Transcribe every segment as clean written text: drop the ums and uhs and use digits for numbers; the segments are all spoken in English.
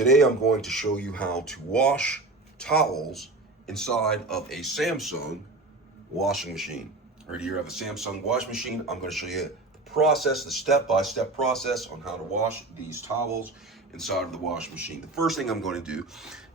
Today I'm going to show you how to wash towels inside of a Samsung washing machine. Right here I have a Samsung washing machine. I'm going to show you the process, the step-by-step process on how to wash these towels inside of the washing machine. The first thing I'm going to do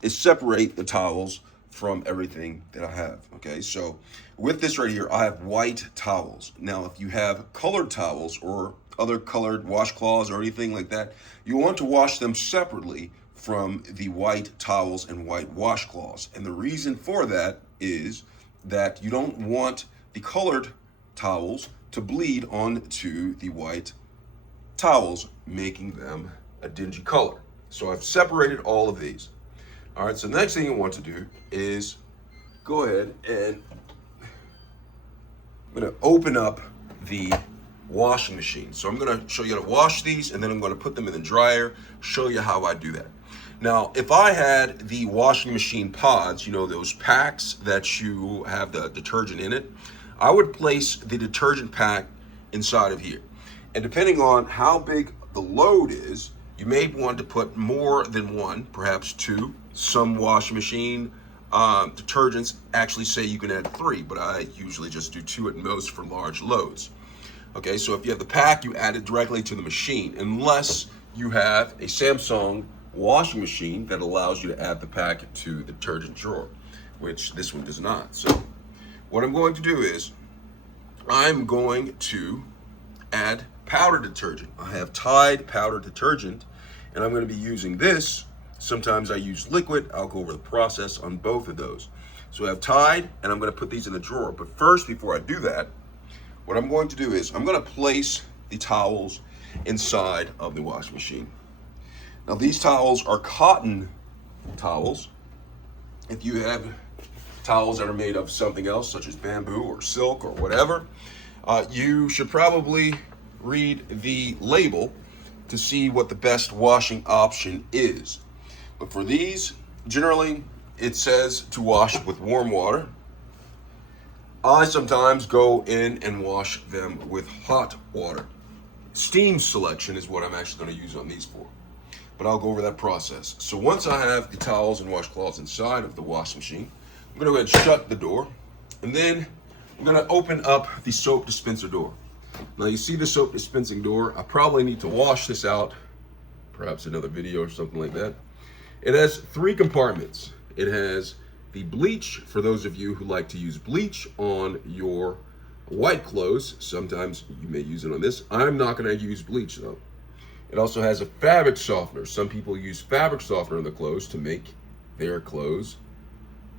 is separate the towels from everything that I have. Okay, so with this right here, I have white towels. Now, if you have colored towels or other colored washcloths or anything like that, you want to wash them separately from the white towels and white washcloths. And the reason for that is that you don't want the colored towels to bleed onto the white towels, making them a dingy color. So I've separated all of these. All right, so the next thing you want to do is go ahead and I'm going to open up the washing machine. So I'm going to show you how to wash these, and then I'm going to put them in the dryer, show you how I do that. Now, if I had the washing machine pods, you know, those packs that you have the detergent in it, I would place the detergent pack inside of here. And depending on how big the load is, you may want to put more than one, perhaps two. Some washing machine detergents actually say you can add 3, but I usually just do 2 at most for large loads. Okay, so if you have the pack, you add it directly to the machine, unless you have a Samsung washing machine that allows you to add the pack to the detergent drawer, which this one does not. So what I'm going to do is I'm going to add powder detergent. I have Tide powder detergent, and I'm going to be using this. Sometimes I use liquid. I'll go over the process on both of those. So I have Tide, and I'm going to put these in the drawer. But first, before I do that, what I'm going to do is I'm going to place the towels inside of the washing machine. Now, these towels are cotton towels. If you have towels that are made of something else, such as bamboo or silk or whatever, you should probably read the label to see what the best washing option is. But for these, generally, it says to wash with warm water. I sometimes go in and wash them with hot water. Steam selection is what I'm actually going to use on these for. But I'll go over that process. So once I have the towels and washcloths inside of the washing machine, I'm going to go ahead and shut the door. And then I'm going to open up the soap dispenser door. Now you see the soap dispensing door. I probably need to wash this out, perhaps another video or something like that. It has 3 compartments. It has the bleach, for those of you who like to use bleach on your white clothes. Sometimes you may use it on this. I'm not going to use bleach though. It also has a fabric softener. Some people use fabric softener on the clothes to make their clothes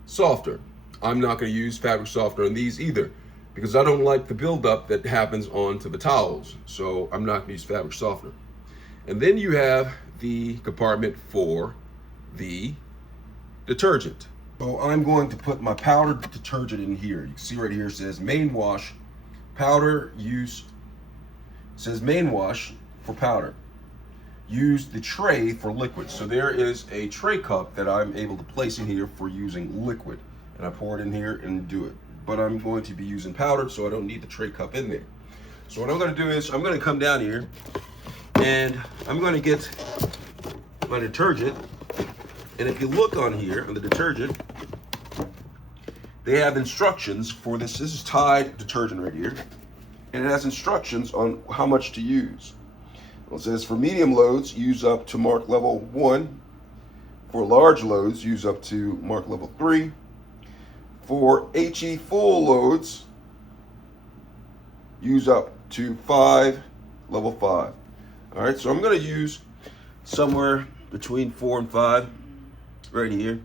softer. I'm not going to use fabric softener on these either, because I don't like the buildup that happens onto the towels. So I'm not going to use fabric softener. And then you have the compartment for the detergent. So I'm going to put my powdered detergent in here. You can see right here it says main wash, powder use. It says main wash for powder. Use the tray for liquid. So there is a tray cup that I'm able to place in here for using liquid. And I pour it in here and do it. But I'm going to be using powdered, so I don't need the tray cup in there. So what I'm going to do is I'm going to come down here and I'm going to get my detergent. And if you look on here on the detergent, they have instructions for this. This is Tide detergent right here. And it has instructions on how much to use. Well, it says for medium loads, use up to mark level 1. For large loads, use up to mark level 3. For HE full loads, use up to level 5. All right, so I'm going to use somewhere between 4 and 5 right here.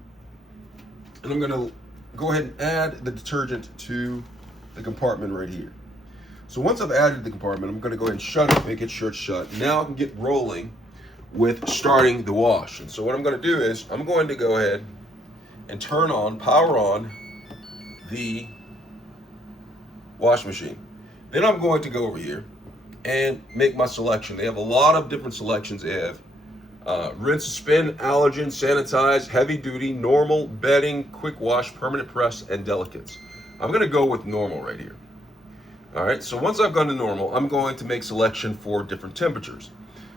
And I'm going to go ahead and add the detergent to the compartment right here. So once I've added the compartment, I'm going to go ahead and shut it, make sure it's shut. Now I can get rolling with starting the wash. And so what I'm going to do is I'm going to go ahead and power on the wash machine. Then I'm going to go over here and make my selection. They have a lot of different selections. They have rinse, spin, allergen, sanitize, heavy duty, normal, bedding, quick wash, permanent press, and delicates. I'm going to go with normal right here. All right, so once I've gone to normal, I'm going to make selection for different temperatures.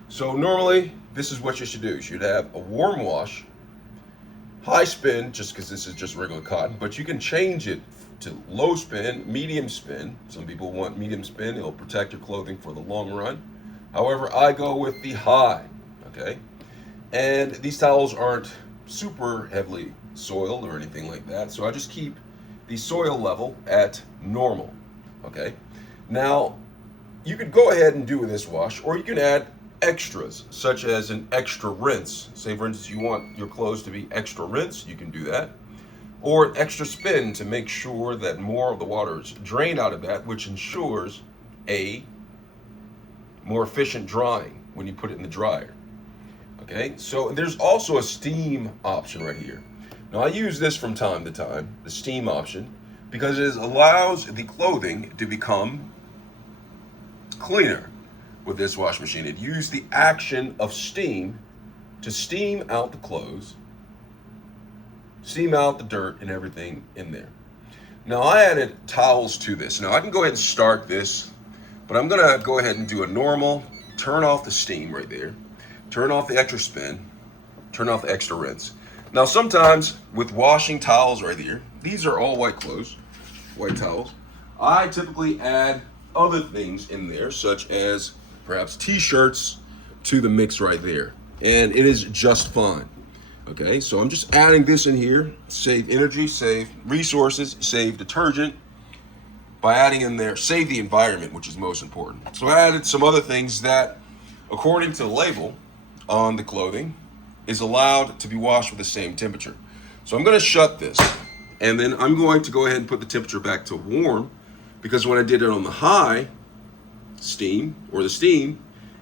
So normally, this is what you should do. You should have a warm wash, high spin, just because this is just regular cotton, but you can change it to low spin, medium spin. Some people want medium spin. It'll protect your clothing for the long run. However, I go with the high, okay? And these towels aren't super heavily soiled or anything like that, so I just keep the soil level at normal, okay? Now, you could go ahead and do this wash, or you can add extras, such as an extra rinse. Say, for instance, you want your clothes to be extra rinse, you can do that. Or an extra spin to make sure that more of the water is drained out of that, which ensures a more efficient drying when you put it in the dryer. Okay, so there's also a steam option right here. Now I use this from time to time, the steam option, because it allows the clothing to become cleaner with this wash machine. It uses the action of steam to steam out the clothes, steam out the dirt and everything in there. Now I added towels to this. Now I can go ahead and start this, but I'm gonna go ahead and do a normal, turn off the steam right there, turn off the extra spin, turn off the extra rinse. Now sometimes with washing towels right here, these are all white clothes, white towels. I typically add other things in there, such as perhaps t-shirts to the mix right there. And it is just fine. Okay, so I'm just adding this in here, save energy, save resources, save detergent, by adding in there, save the environment, which is most important. So I added some other things that, according to the label on the clothing, is allowed to be washed with the same temperature. So I'm gonna shut this, and then I'm going to go ahead and put the temperature back to warm, because when I did it on the high steam, or the steam,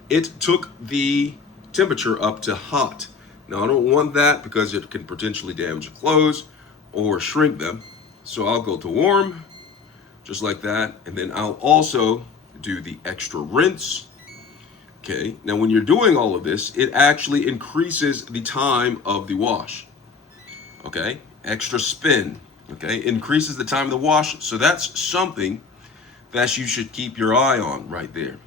it took the temperature up to hot. Now I don't want that because it can potentially damage your clothes or shrink them. So I'll go to warm, just like that, and then I'll also do the extra rinse. Okay, now when you're doing all of this, it actually increases the time of the wash. Okay, extra spin, okay, increases the time of the wash. So that's something that you should keep your eye on right there.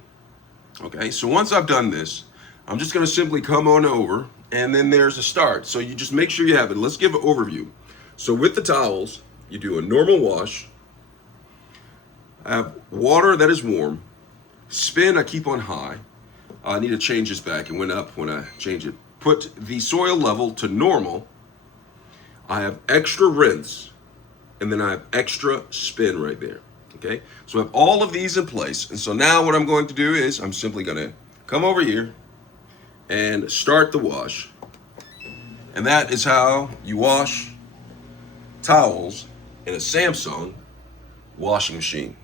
Okay, so once I've done this, I'm just gonna simply come on over, and then there's a start. So you just make sure you have it. Let's give an overview. So with the towels, you do a normal wash. I have water that is warm. Spin, I keep on high. I need to change this back. It went up when I changed it. Put the soil level to normal. I have extra rinse, and then I have extra spin right there. Okay, so I have all of these in place. And so now what I'm going to do is I'm simply gonna come over here and start the wash. And that is how you wash towels in a Samsung washing machine.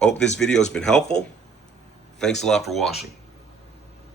Hope this video has been helpful. Thanks a lot for watching.